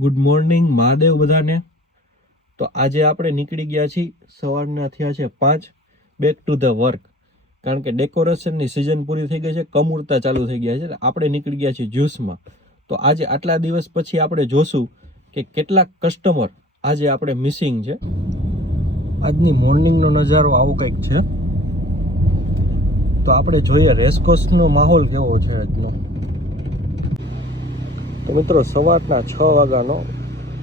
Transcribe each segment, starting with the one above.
Good morning Mahadev બધાને. તો આજે આપણે નીકળી ગયા છીએ, સવારના થયા છે 5, બેક ટુ ધ વર્ક. કારણ કે ડેકોરેશનની સિઝન પૂરી થઈ ગઈ છે, કમૂરતા ચાલુ થઈ ગયા છે. આપણે નીકળી ગયા છીએ જ્યુસમાં. તો આજે આટલા દિવસ પછી આપણે જોશું કે કેટલાક કસ્ટમર આજે આપણે મિસિંગ છે. આજની મોર્નિંગનો નજારો આવો કંઈક છે. તો આપણે જોઈએ રેસકોર્સનો માહોલ કેવો છે આજનો. તો મિત્રો સવારના 6 વાગ્યાનો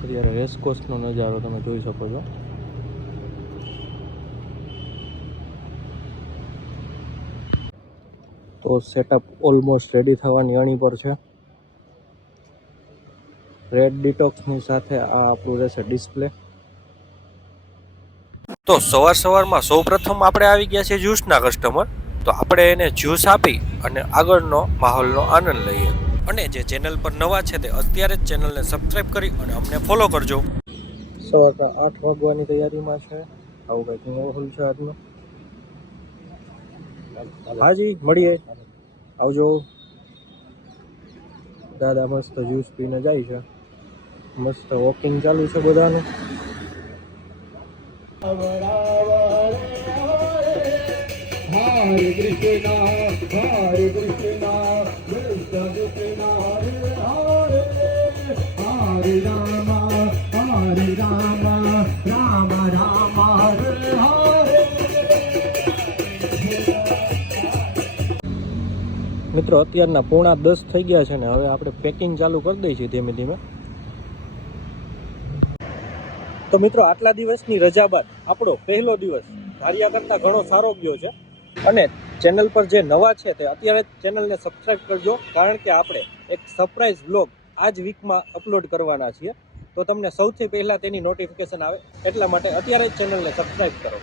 અત્યારે રેસકોર્સનો નજારો તમે જોઈ શકો છો. તો સેટઅપ ઓલમોસ્ટ રેડી થવાની અણી પર છે. રેડ ડિટોક્સની સાથે આ આપણું રહેશે ડિસ્પ્લે. તો સવારમાં સૌપ્રથમ આપણે આવી ગયા છે જ્યુસના કસ્ટમર. તો આપણે એને જ્યુસ આપી અને આગળનો માહોલનો આનંદ લઈએ. અને જે ચેનલ પર નવા છે તે અત્યારે જ ચેનલને સબસ્ક્રાઇબ કરી અને અમને ફોલો કરજો. સવારના 8 વાગવાની તૈયારીમાં છે. આવું કંઈક માહોલ છે આજનો. હાજી મળીએ, આવજો. દાદા મસ્ત જ્યુસ પીને જાય છે. મસ્ત વોકિંગ ચાલુ છે બધાનું. હરે કૃષ્ણ હરે કૃષ્ણ કૃષ્ણ કૃષ્ણ હરે હરે હરે રામ રામ રામ હરે હરે. મિત્રો અત્યારના 9:45 થઈ ગયા છે ને હવે આપણે પેકિંગ ચાલુ કરી દઈએ છીએ ધીમે ધીમે. તો મિત્રો આટલા દિવસની રજા બાદ આપણો પહેલો દિવસ ધાર્યા કરતાં ઘણો સારો ગયો છે. અને ચેનલ પર જે નવા છે તે અત્યારે જ ચેનલને સબસ્ક્રાઇબ કરજો, કારણ કે આપણે એક સરપ્રાઈઝ વ્લોગ આ જ વીકમાં અપલોડ કરવાના છીએ. તો તમને સૌથી પહેલાં તેની નોટિફિકેશન આવે એટલા માટે અત્યારે જ ચેનલને સબસ્ક્રાઇબ કરો.